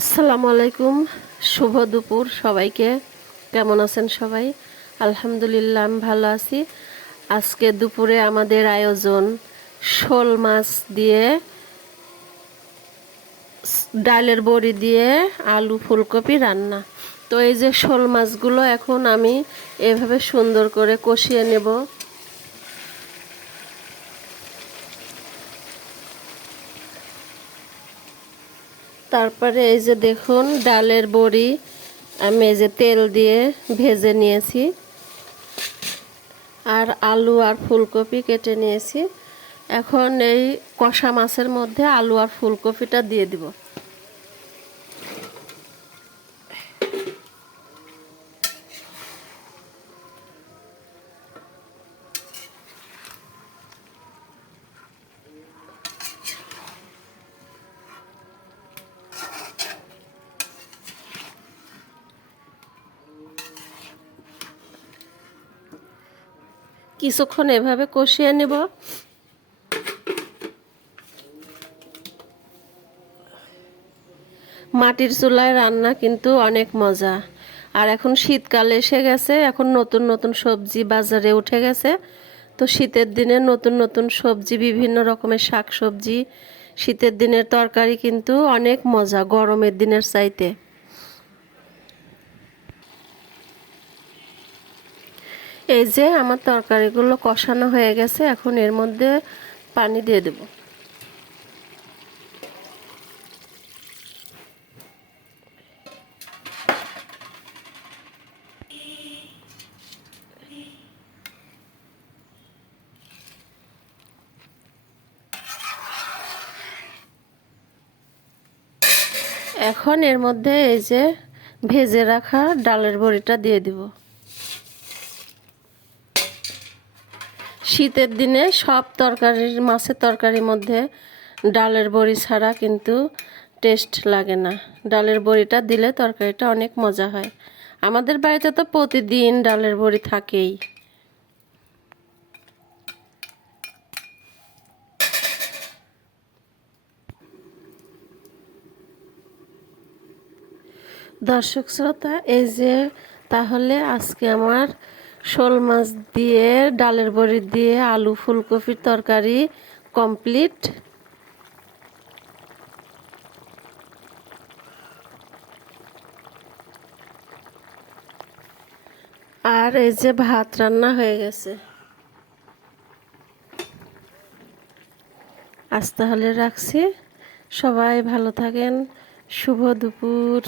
আসসালামু আলাইকুম, শুভ দুপুর সবাইকে। কেমন আছেন সবাই? আলহামদুলিল্লাহ, আমি ভালো আছি। আজকে দুপুরে আমাদের আয়োজন শোল মাছ দিয়ে, ডালের বড়ি দিয়ে আলু ফুলকপি রান্না। তো এই যে শোল মাছগুলো এখন আমি এভাবে সুন্দর করে কষিয়ে নেব। তারপরে এই যে দেখুন ডালের বড়ি আমি এই যে তেল দিয়ে ভেজে নিয়েছি, আর আলু আর ফুলকপি কেটে নিয়েছি। এখন এই কষা মাছের মধ্যে আলু আর ফুলকপিটা দিয়ে দিব। কিছুক্ষণ এভাবে কষিয়ে নেব। মাটির চুলায় রান্না কিন্তু অনেক মজা। আর এখন শীতকাল এসে গেছে, এখন নতুন নতুন সবজি বাজারে উঠে গেছে। তো শীতের দিনে নতুন নতুন সবজি, বিভিন্ন রকমের শাক সবজি, শীতের দিনের তরকারি কিন্তু অনেক মজা গরমের দিনের চাইতে। এই যে আমার তরকারিগুলো কষানো হয়ে গেছে, এখন এর মধ্যে পানি দিয়ে দেব। এখন এর মধ্যে এই যে ভেজে রাখা ডালের বড়িটা দিয়ে দিব। শীতের দিনে সব তরকারির, মাছের তরকারির মধ্যে ডালের বড়ি ছাড়া কিন্তু টেস্ট লাগে না। ডালের বড়িটা দিলে তরকারিটা অনেক মজা হয়। আমাদের বাড়িতে তো প্রতিদিন ডালের বড়ি থাকেই। দর্শক শ্রোতা, এই যে তাহলে আজকে আমার শোল মাছ দিয়ে ডালের বড়ি দিয়ে আলু ফুলকপির তরকারি কমপ্লিট। আর এই যে ভাত রান্না হয়ে গেছে। আজ তাহলে রাখছি। সবাই ভালো থাকেন। শুভ দুপুর।